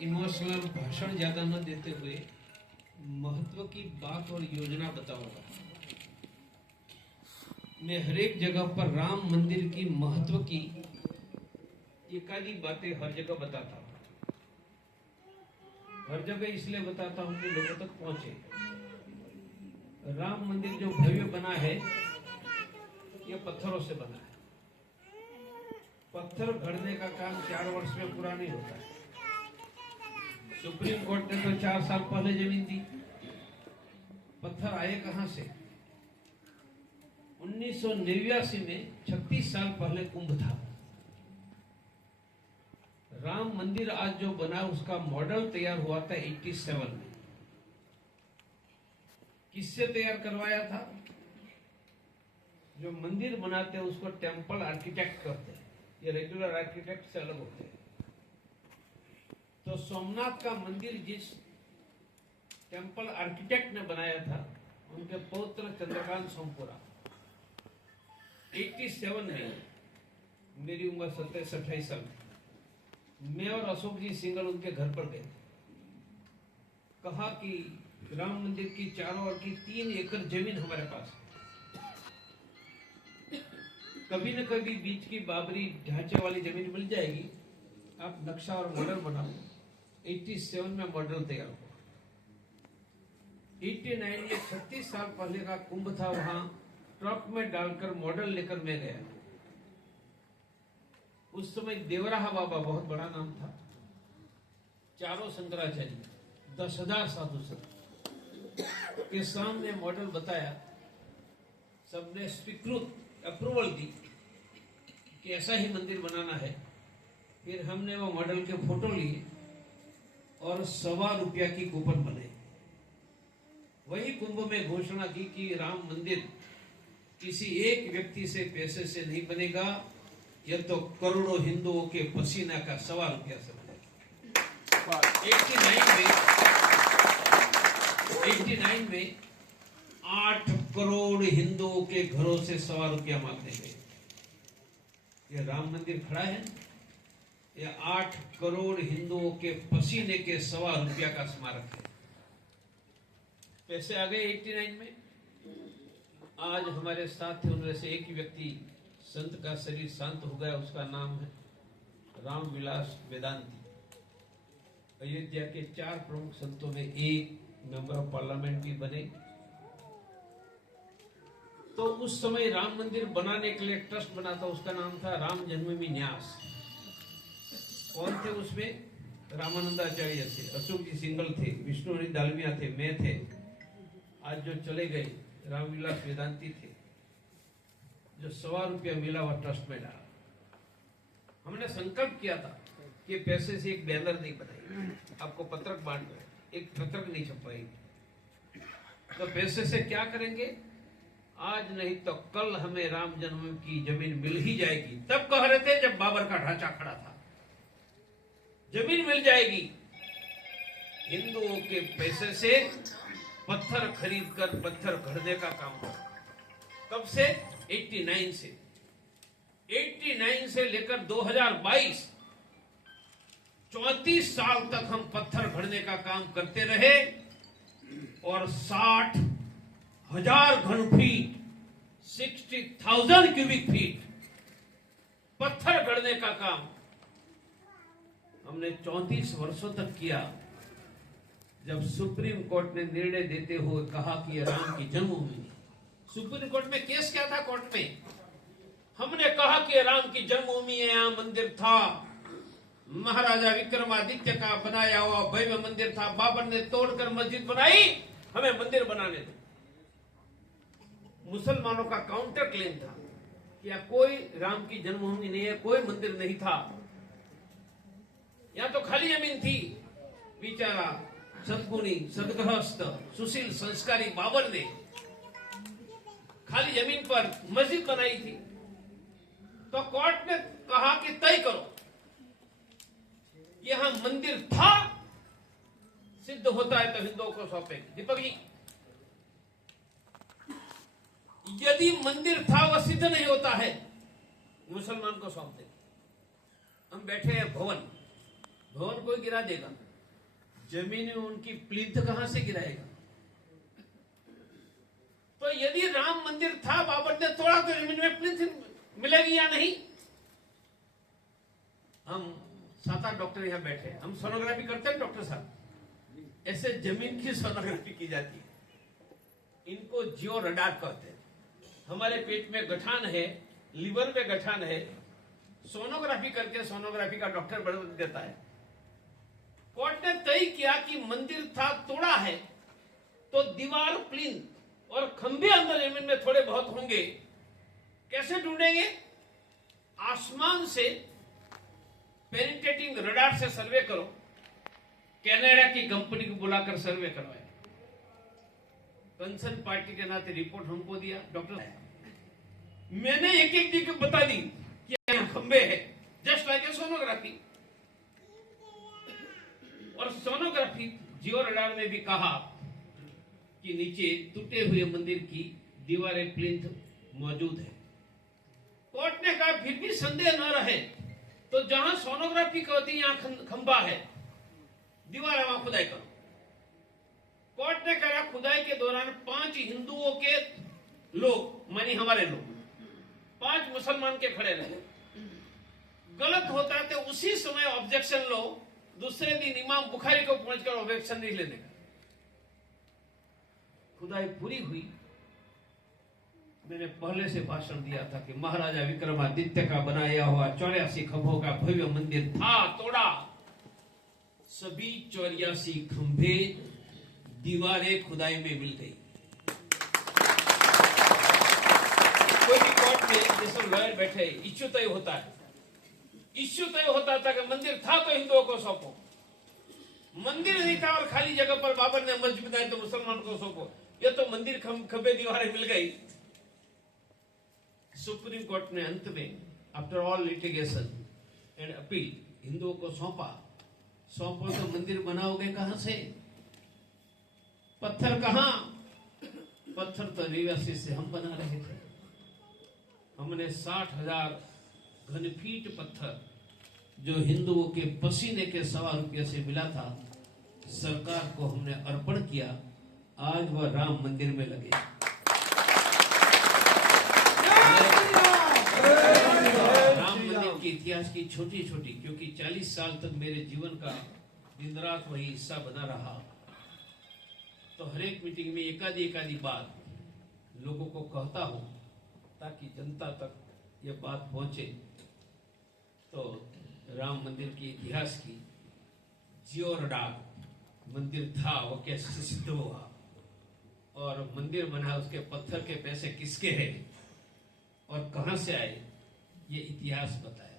Emotional भाषण ज्यादा न देते हुए महत्व की बात और योजना बताऊंगा। मैं हर एक जगह पर राम मंदिर की महत्व की एकाधिक बातें हर जगह बताता हूं। हर जगह इसलिए बताता हूं कि लोगों तक पहुंचे। राम मंदिर जो भव्य बना है ये पत्थरों से बना है। पत्थर गढ़ने का काम 4 वर्ष में पूरा नहीं होता है। सुप्रीम कोर्ट ने तो 4 साल पहले जमीन दी। पत्थर आए कहां से? 1989 में 36 साल पहले कुंभ था। राम मंदिर आज जो बना उसका मॉडल तैयार हुआ था 87 में। किससे तैयार करवाया था? जो मंदिर बनाते हैं उसको टेम्पल आर्किटेक्ट कहते हैं। ये रेगुलर आर्किटेक्ट से अलग होते हैं। तो सोमनाथ का मंदिर जिस टेम्पल आर्किटेक्ट ने बनाया था उनके पौत्र चंद्रकांत सोमपुरा 87 में, मेरी उम्र 27-28 साल, मैं और अशोक जी सिंगल उनके घर पर गए। कहा कि राम मंदिर की चारों ओर की 3 एकड़ जमीन हमारे पास है। कभी न कभी बीच की बाबरी ढांचे वाली जमीन मिल जाएगी, आप नक्शा और मॉडल बनाओ। 87 में मॉडल तैयार हुआ। 89 में 36 साल पहले का कुंभ था, वहां ट्रक में डालकर मॉडल लेकर मैं गया। उस समय देवराहा बाबा बहुत बड़ा नाम था, चारों शंकराचार्य, 10,000 साधु संत के सामने मॉडल बताया। सबने स्वीकृत अप्रूवल दी कि ऐसा ही मंदिर बनाना है। फिर हमने वो मॉडल के फोटो लिए और ₹1.25 की कूपन बने। वही कुंभ में घोषणा की कि राम मंदिर किसी एक व्यक्ति से पैसे से नहीं बनेगा, यह तो करोड़ों हिंदुओं के पसीना का ₹1.25 से बनेगा। 89 में 8 करोड़ हिंदुओं के घरों से ₹1.25 मांगने गए। यह राम मंदिर खड़ा है, यह 8 करोड़ हिंदुओं के पसीने के ₹1.25 का स्मारक है। पैसे आ गए 89 में। आज हमारे साथ थे उनमें से एक ही व्यक्ति, संत का शरीर शांत हो गया, उसका नाम है रामविलास वेदांती। अयोध्या के 4 प्रमुख संतों में एक मेंबर ऑफ पार्लियामेंट भी बने। तो उस समय राम मंदिर बनाने के लिए ट्रस्ट बना था, उसका नाम था राम जन्मभूमि न्यास। कौन थे उसमें? रामानंदाचार्य थे, अशोक जी सिंगल थे, विष्णु हरि डालमिया थे, मैं थे। आज जो चले गए रामविलास वेदांती थे। जो ₹1.25 मिला वह ट्रस्ट में डाला। हमने संकल्प किया था कि पैसे से एक बैनर नहीं बनाएगी, आपको पत्रक बांट रहे, एक पत्रक नहीं छपवाएगी। तो पैसे से क्या करेंगे? आज नहीं तो कल हमें राम जन्मभूमि की जमीन मिल ही जाएगी। तब कह रहे थे जब बाबर का ढांचा खड़ा था, जमीन मिल जाएगी। हिंदुओं के पैसे से पत्थर खरीद कर पत्थर गढ़ने का काम हो। कब से? 89 से। 89 से लेकर 2022 34 साल तक हम पत्थर गढ़ने का काम करते रहे और 60,000 घन फीट 60,000 क्यूबिक फीट पत्थर गढ़ने का काम हमने 34 वर्षों तक किया। जब सुप्रीम कोर्ट ने निर्णय देते हुए कहा कि यह राम की जन्मभूमि, सुप्रीम कोर्ट में केस क्या था? कोर्ट में हमने कहा कि राम की जन्मभूमि है, यहां मंदिर था, महाराजा विक्रमादित्य का बनाया हुआ भव्य मंदिर था, बाबर ने तोड़कर मस्जिद बनाई, हमें मंदिर बनाने दो। मुसलमानों का काउंटर क्लेम था कि यह कोई राम की जन्मभूमि नहीं है, कोई मंदिर नहीं था, यहां तो खाली जमीन थी। बेचारा सद्गुणी सदगृहस्थ सुशील संस्कारी बाबर ने खाली जमीन पर मस्जिद बनाई थी। तो कोर्ट ने कहा कि तय करो, यहां मंदिर था, सिद्ध होता है तो हिंदुओं को सौंपेंगे। दीपक जी, यदि मंदिर था वह सिद्ध नहीं होता है, मुसलमान को सौंप देंगे। हम बैठे हैं भवन, भवन कोई गिरा देगा, जमीन में उनकी प्लिंथ कहां से गिराएगा? तो यदि राम मंदिर था, बाबर ने तोड़ा, तो जमीन में प्लिंथ मिलेगी या नहीं? हम 7-8 डॉक्टर यहां बैठे, हम सोनोग्राफी करते हैं डॉक्टर साहब, ऐसे जमीन की सोनोग्राफी की जाती है। इनको जियो रडार कहते हैं। हमारे पेट में गठान है, लिवर में गठान है, सोनोग्राफी करके सोनोग्राफी का डॉक्टर बना देता है। कोर्ट ने तय किया कि मंदिर था, तोड़ा है, तो दीवार, प्लिंथ और खंभे अंदर जमीन में थोड़े बहुत होंगे। कैसे ढूंढेंगे? आसमान से पेनिट्रेटिंग रडार से सर्वे करो। कनाडा की कंपनी को बुलाकर सर्वे करवाए। कंसर्न पार्टी के नाते रिपोर्ट हमको दिया, डॉक्टर मैंने एक एक चीज बता दी कि यहाँ खंबे है, जस्ट लाइक ए सोनोग्राफी। और सोनोग्राफी जियो रडार ने भी कहा कि नीचे टूटे हुए मंदिर की दीवारें, प्लिंथ मौजूद है। कोर्ट ने कहा फिर भी संदेह न रहे तो जहां सोनोग्राफी कहती है यहां खंबा है, दीवार है, वहां खुदाई करो। कोर्ट ने कहा खुदाई के दौरान 5 हिंदुओं के लोग, मानी हमारे लोग, 5 मुसलमान के खड़े रहे। गलत होता तो उसी समय ऑब्जेक्शन लो, दूसरे दिन इमाम बुखारी को पहुंचकर ऑब्जेक्शन नहीं लेने का। खुदाई पूरी हुई। मैंने पहले से भाषण दिया था कि महाराजा विक्रमादित्य का बनाया हुआ 84 खंभों का भव्य मंदिर था, तोड़ा। सभी 84 खंभे, दीवारें खुदाई में मिल गई। कोई भी कोर्ट में जैसे लॉयर बैठे, इश्यू तय होता है। इश्यू तय होता था कि मंदिर था तो हिंदुओं को सौंपो, मंदिर नहीं था और खाली जगह पर बाबर ने मस्जिद बनाई तो मुसलमान को सौंपो। ये तो मंदिर खंभे दीवारें मिल गई। सुप्रीम कोर्ट ने अंत में after all litigation and appeal हिंदुओं को सौंपा। सौंपो तो मंदिर बनाओगे कहां से? पत्थर कहां? पत्थर तो रिवासी से हम बना रहे थे। हमने 60,000 घनफीट पत्थर जो हिंदुओं के पसीने के 100 रुपये से मिला था, सरकार को हमने अर्पण किया। आज वह राम मंदिर में लगे। राम मंदिर के इतिहास की छोटी छोटी, क्योंकि 40 साल तक मेरे जीवन का दिन रात वही हिस्सा बना रहा, तो हर एक मीटिंग में एकाधी बात लोगों को कहता हूं ताकि जनता तक ये बात पहुंचे। तो राम मंदिर के इतिहास की, जियो रडार मंदिर था वो कैसे सिद्ध हुआ, और मंदिर बना उसके पत्थर के पैसे किसके हैं और कहां से आए, ये इतिहास बताया।